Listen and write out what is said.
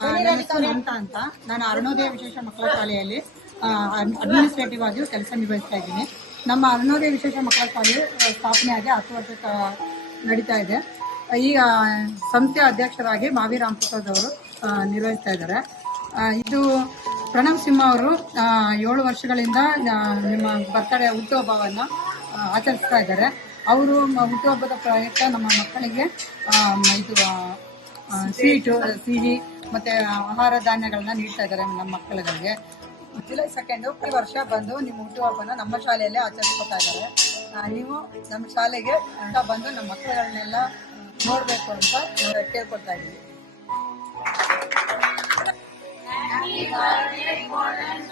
ನನ್ನ ಹೆಸರು ಅಂತ. ನಾನು ಅರುಣೋದಯ ವಿಶೇಷ ಮಕ್ಕಳ ಶಾಲೆಯಲ್ಲಿ ಅಡ್ಮಿನಿಸ್ಟ್ರೇಟಿವ್ ಆಗಿ ಕೆಲಸ ನಿರ್ವಹಿಸ್ತಾ ಇದ್ದೀನಿ. ನಮ್ಮ ಅರುಣೋದಯ ವಿಶೇಷ ಮಕ್ಕಳ ಶಾಲೆ ಸ್ಥಾಪನೆ ಆಗಿ ಹತ್ತು ವರ್ಷ ನಡೀತಾ ಇದೆ. ಈಗ ಸಂಸ್ಥೆ ಅಧ್ಯಕ್ಷರಾಗಿ ಮಾವಿ ರಾಮಪ್ರಸಾದ್ ಅವರು ನಿರ್ವಹಿಸ್ತಾ ಇದ್ದಾರೆ. ಇದು ಪ್ರಣವ್ ಸಿಂಹ ಅವರು ಏಳು ವರ್ಷಗಳಿಂದ ನಿಮ್ಮ ಬರ್ತಡೇ ಹುಟ್ಟುಹಬ್ಬವನ್ನು ಆಚರಿಸ್ತಾ ಇದ್ದಾರೆ. ಅವರು ಹುಟ್ಟುಹಬ್ಬದ ಪ್ರಯುಕ್ತ ನಮ್ಮ ಮಕ್ಕಳಿಗೆ ಇದು ಸ್ವೀಟು ಸಿಹಿ, ಮತ್ತು ಆಹಾರ ಧಾನ್ಯಗಳನ್ನ ನೀಡ್ತಾ ಇದ್ದಾರೆ ನಮ್ಮ ಮಕ್ಕಳುಗಳಿಗೆ. ಜುಲೈ ಸೆಕೆಂಡು ಪ್ರತಿ ವರ್ಷ ಬಂದು ನಿಮ್ಮ ಹುಟ್ಟುಹಬ್ಬನ ನಮ್ಮ ಶಾಲೆಯಲ್ಲೇ ಆಚರಿಸ್ಕೊತಾ ಇದ್ದಾರೆ. ನೀವು ನಮ್ಮ ಶಾಲೆಗೆ ಅಂತ ಬಂದು ನಮ್ಮ ಮಕ್ಕಳುಗಳನ್ನೆಲ್ಲ ನೋಡಬೇಕು ಅಂತ ಕೇಳ್ಕೊಳ್ತಾ ಇದ್ದೀವಿ.